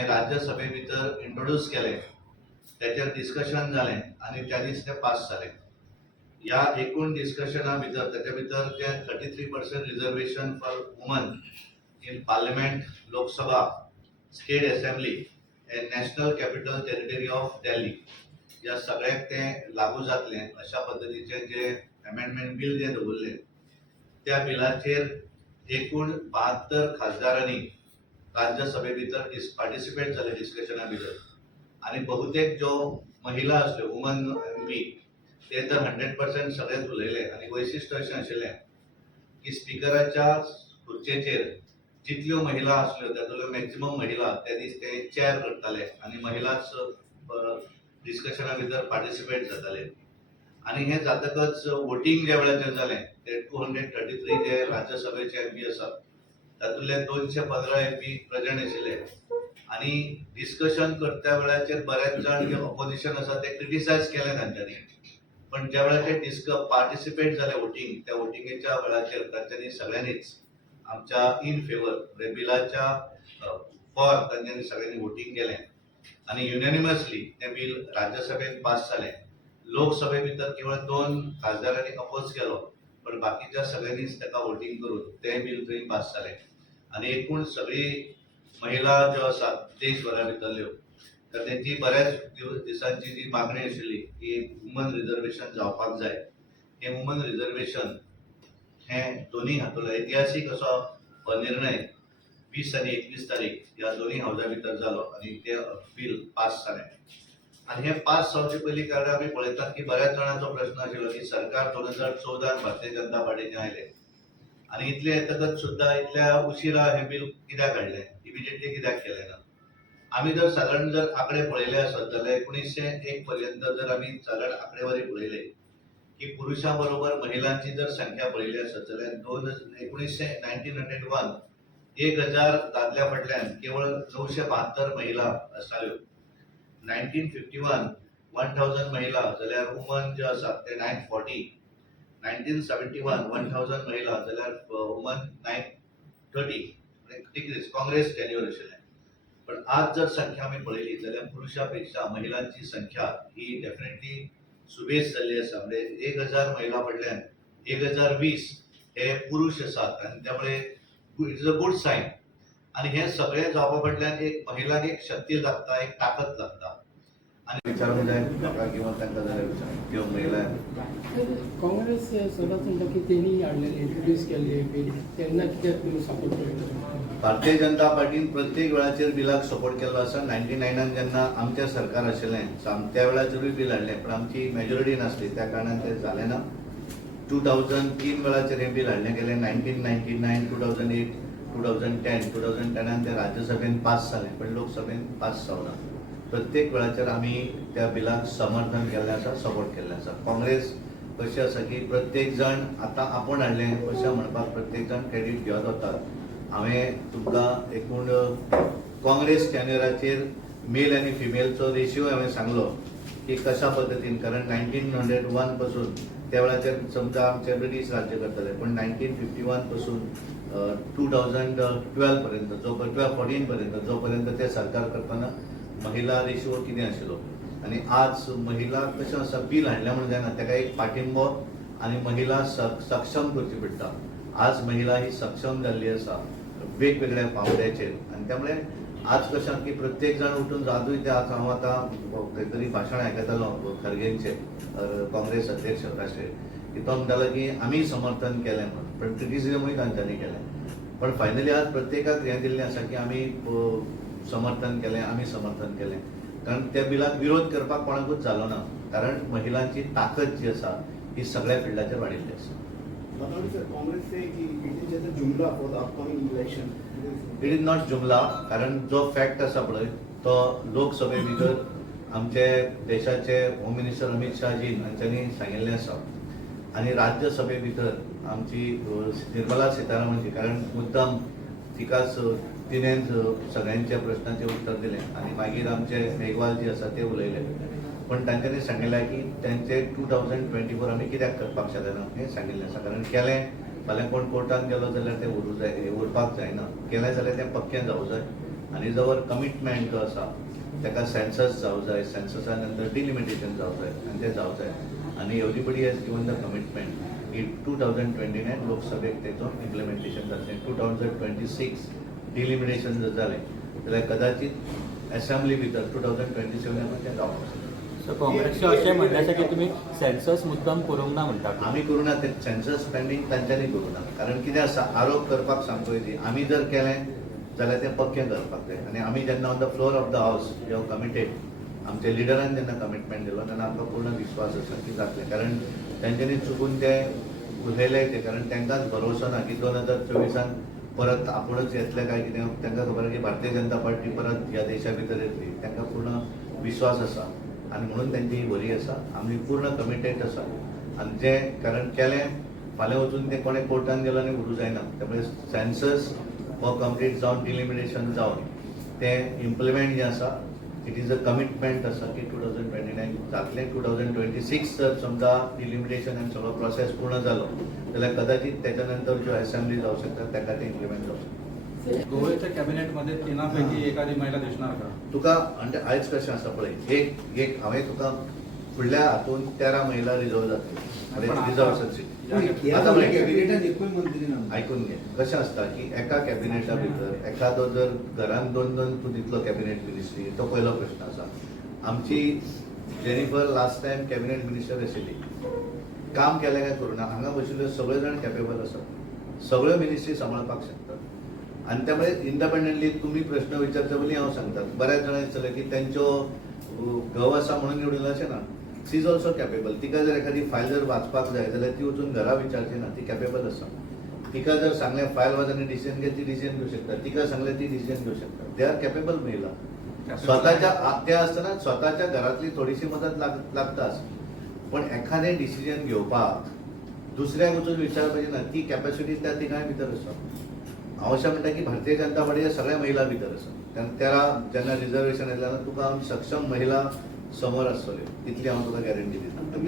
हे राज्यसभे भितर इंट्रोड्यूस केले, त्याचेर डिस्कशन जालें आणि त्या दीस ते पास जाले. या एकूण डिस्कशना भितर त्याच्या भितर जे 33% reservation for woman in parliament, Lok Sabha, state assembly end national capital territory of Delhi या सगळ्याक ते लागू जातले अशा पद्धतीचे जे अमेंडमेंट बिल जे दवरले त्या बिलाचेर एकूण 72 खासदारांनी राज्यसभे भितर पार्टिसिपेट झाले डिस्कशना भितर. आणि बहुतेक जो महिला असल्यो वुमन एमपी ते तर 100% सगळेच उलयले. आणि वैशिष्ट्य अशें आशिल्लें की स्पिकराच्या खुर्चेचेर जितल्यो महिला असल्यो तातूंतल्यो मॅक्झिमम महिला त्या दीस ते चेअर करताले आणि महिलाच डिस्कशना भितर पार्टिसिपेट जाताले. आणि हे जातकच वोटिंग ज्या वेळाचेर जालें ते 233 जे राज्यसभेचे एमपी आसात तातूंतले 215 एमपी प्रेझेंट आशिल्ले. आणि डिस्कशन करता वेळाचेर बरेच जण जे ऑपोजिशन आसा ते क्रिटिसायज केले तांच्यांनी. पण ज्या वेळाचेर पार्टिसिपेट जाले वोटिंग त्या वोटिंगेच्या वेळाचेर तांच्यांनी सगळ्यांनीच आमच्या इन फेवर बिलाच्या फॉर तांच्यांनी सगळ्यांनी वोटिंग केलें आणि युनॅनिमसली ते बिल राज्यसभेत पास जालें. लोकसभे भितर केवळ 2 खासदारांनी अपोज केलो, पण बाकीच्या सगळ्यांनीच ताका वोटिंग करून ते बिल थंय पास जालें. आणि एकूण सगळी महिला ज्यो आसात देशभरा भितरल्यो तर तेंची बऱ्याच दिसांची जी मागणी आशिल्ली की वुमन रिजर्वेशन जावपाक जाय. हे वुमन रिजर्वेशन हे दोन्ही हातूंतलो ऐतिहासीक असो निर्णय 20 आनी 21 तारीख या दोन्ही हावजा भितर जालो आणि ते बिल पास जालें. आणि हे पास जावचे पयलीं कारण आमी पळयतात की बऱ्याच जाणांचो प्रश्न आशिल्लो की सरकार 2014 भारतीय जनता पार्टीचें आयलें आणि इतले येतकच सुद्धा इतल्या उशिरा हे बिल कित्याक हाडलें, इमिजिएटली कित्याक केलें ना. आमी जर सादारण जर आकडे पळयले आसत जाल्यार 1901 पर्यंत जर आमी सादारण आकडेवारी पळयले की पुरुषां बरोबर महिलांची जर संख्या पळयली आसत जाल्यार 1901 1000 दादल्या फाटल्यान केवळ 972 महिला आसताल्यो. 1951 1000 महिला जाल्यार वुमन ज्यो आसात ते 940. 1971 1000 महिला जाल्यार वुमन 930. डिक्रीज काँग्रेस टेन्युअर आशिल्लें. पण आज जर संख्या आमी पळयली जाल्यार पुरुषांपेक्षा महिलांची संख्या ही डेफिनेटली सुबेज जाल्ली आसा. म्हणजे 1000 महिला फाटल्यान 1020 हे पुरुष आसात आणि त्यामुळे it is a good sign. आणि हे सगळे जावपा फाटल्यान एक महिलाक एक शक्ती लागता, एक ताकद लागता. आणि विचारूंक जाय म्हाका किंवा तांकां जाल्यार विचार त्यो महिला काँग्रेस सदांच म्हणटा की तेणी हाडलेले इंट्रोड्यूस केल्ले बील तेन्ना कित्याक तुमी सपोर्ट करता? भारतीय जनता पार्टीन प्रत्येक वेळाचेर बिलाक सपोर्ट केल्लो आसा. 99 जेन्ना आमचें सरकार आशिल्लें त्या वेळाचेरूय बिल हाडलें, पण आमची मेजॉरिटी नासली त्या कारणान तें जालें ना. 2003 वेळाचेर हें बिल हाडलें गेलें. 1999, 2008, 2010, 2010 ते राज्यसभेन पास जालें, पण लोकसभेन पास जावना. प्रत्येक वेळाचेर आमी त्या बिलाक समर्थन केल्लें आसा, सपोर्ट केल्लें आसा. काँग्रेस कशें आसा की प्रत्येक जण आतां आपूण हाडलें अशें म्हणपाक प्रत्येक जण क्रेडीट घेवत वतात. हांवें तुमकां एकूण काँग्रेस टेन्युअराचेर मेल आनी फिमेलचो रेशियो हांवें सांगलो की कशा पद्दतीन. कारण 1901 पासून त्या वेळाचेर समजा आमचे ब्रिटीश राज्य करताले, पण 1951 पासून 2012 पर्यंत 2014 पर्यंत जो पर्यंत ते सरकार करताना महिला रेशियो कितें आशिल्लो. आणि आज महिला कशें आसा बिल हाडलें म्हणून जायना, ताका एक पाठिंबो आनी महिला सक्षम करची पडटा. आज महिला ही सक्षम जाल्ली आसा वेगवेगळ्या पावंड्याचेर. आणि त्यामुळे आज कशें की प्रत्येक जण उठून जादूय ते आज हांव आतां खंय तरी भाशण आयकतालो खरगेंचें, काँग्रेस अध्यक्ष राष्ट्रीय, की तो म्हणटालो की आमी समर्थन केलें म्हणून, पण क्रिटिसिजमूय तांच्यांनी केलें. पण फायनली आज प्रत्येकाक हें दिल्लें आसा की आमी समर्थन केलें, आमी समर्थन केलें. कारण त्या बिलाक विरोध करपाक कोणाकूच जालो ना, कारण महिलांची ताकद जी आसा ही सगळ्या फिल्डाचेर वाडिल्ली आसा. इट इज नॉट जुमला. कारण जो फॅक्ट आसा पळय तो लोकसभे भितर आमचे देशाचे होम मिनिस्टर अमित शाहजीन हांच्यांनी सांगिल्लें आसा. आणि राज्यसभे भितर आमची निर्मला सीतारामनजी, कारण मुद्दाम तिकाच तिणेंच सगळ्यांच्या प्रश्नांचें उत्तर दिलें आणि मागीर आमचे मेघवाल जी आसा ते उलयले. पण तांच्यांनी सांगिल्लें की तेंचे 2024 आमी कित्याक करपाक शकना हें सांगिल्लें आसा. कारण केलें फाल्यां कोण कोर्टान गेलो जाल्यार तें उरपाक जायना. केलें जाल्यार तें पक्कें जावूं जाय. आनी जवळ कमिटमेंट जो आसा ताका सेन्सस जावं जाय, सेन्ससा नंतर डिलिमिटेशन जावं जाय आनी तें जावं जाय. आनी everybody has given the commitment की 2029 लोकसभेक तेचो इम्प्लिमेंटेशन जातलें. 2026 डिलिमिटेशन जर जालें जाल्यार कदाचित असेंब्ली भितर 2027 तें जावपाक सो काँग्रेसचे अशें म्हणटा आसा की तुमी सेन्सस मुद्दम करूंक ना म्हणटा. आमी करूं ना, तें सेन्सस स्पेंडींग तांच्यांनी करूं ना. कारण कितें आसा, आरोप करपाक सांगता येदी आमी जर केलें जाल्यार तें पक्कें करपाक जाय. आनी आमी जेन्ना on the floor of the हावस ह्यो कमिटेड आमच्या लिडरान जेन्ना कमिटमेंट दिलो तेन्ना आमकां पूर्ण विश्वास आसा की जातलें. कारण तेंच्यांनी चुकून तें उलयलें तें, कारण तांकांच भरोसो ना की 2024 परत आपुणूच येतलें काय कितें. तांकां खबर आसा की भारतीय जनता पार्टी परत ह्या देशा भितर येतली. तांकां पूर्ण विश्वास आसा आनी म्हणून तेंची ही बरी आसा. आमी पूर्ण कमिटेड आसा आनी जें कारण केलें फाल्यां वचून तें कोणें कोर्टान गेलो आनी उरूं जायना. त्यामुळे सेन्सस हो कंप्लीट जावन डिलिमिटेशन जावन तें इम्प्लिमेंट जें आसा इट इज अ कमिटमेंट आसा की 2029 जातलें. 2026 जर समजा डिलिमिटेशन आनी सगळो प्रोसेस पूर्ण जालो जाल्यार कदाचित त्याच्या नंतर ज्यो असेंब्ली जावं शकता ताका ते इम्प्लिमेंट जावं शकता. गोव्याच्या कॅबिनेटमध्ये तिनापैकी एखादी महिला दिसणार का? तुका म्हणजे आयज कशें आसा पळय, एक हांवें तुका फुडल्या हातून 13 महिला रिजर्व जातली, रिजर्वेशन. आता पळय, कॅबिनेटान एकूय मंत्री ना. आयकून घे. कशें आसता की एका कॅबिनेटा भितर एखादो जर घरान 2-2 तूं दितलो कॅबिनेट मिनिस्ट्री, तो पयलो प्रश्न आसा. आमची Jennifer last time cabinet minister आशिल्ली, काम केलें काय करूं ना. हांगा बशिल्ले सगळे जाण कॅपेबल आसात, सगळ्यो मिनिस्ट्री सांबाळपाक शकतात. आनी त्यामुळे इंडिपेंडंटली तुम्ही प्रश्न विचारचे पयलीं हांव सांगता. बऱ्याच जाणां दिसतलें की तेंच्यो घोव आसा म्हणून निवडिल्लो अशें ना. शी इज ऑल्सो कॅपेबल. तिका जर एखादी फायल जर वाचपाक जाय जाल्यार ती वचून घरा विचारची ना, ती कॅपेबल आसा. तिका जर सांगलें फायल वाच आनी डिसिजन घे, ती डिसिजन घेवं शकता. तिका सांगलें ती डिसिजन घेवं शकता. दे आर कॅपेबल महिला. स्वताच्या ते आसतना स्वताच्या घरातली थोडीशी मदत लागताच, पण एखादें डिसिजन घेवपाक दुसऱ्याक वचून विचारप पाहिजे ना. ती कॅपॅसिटी त्या तिगाय भितर आसा. हांव अशें म्हणटा की भारतीय जनता पार्टीच्या सगळ्या महिला भितर आसा. तेन्ना जेन्ना रिजर्वेशन येतलें तुका सक्षम महिला समोर आसतल्यो, इतली हांव तुका गॅरंटी दिता.